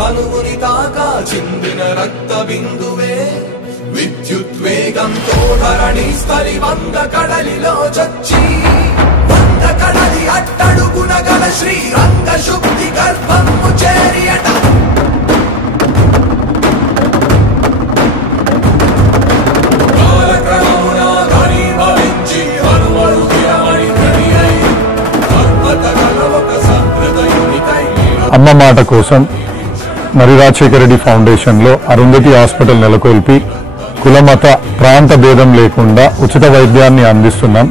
హనుముని తాకా చిందిన రక్త బిందువే విద్యుద్వేగంతో ధరణి స్థలి వంద కడలిలో చొచ్చి వంద కడలి అట్టడుగున గల శ్రీరంగ శుద్ధి గర్భము చేరియట అమ్మ మాట కోసం మరి రాజశేఖర రెడ్డి ఫౌండేషన్లో అరుంధతి హాస్పిటల్ నెలకొల్పి కులమత ప్రాంత భేదం లేకుండా ఉచిత వైద్యాన్ని అందిస్తున్నాం.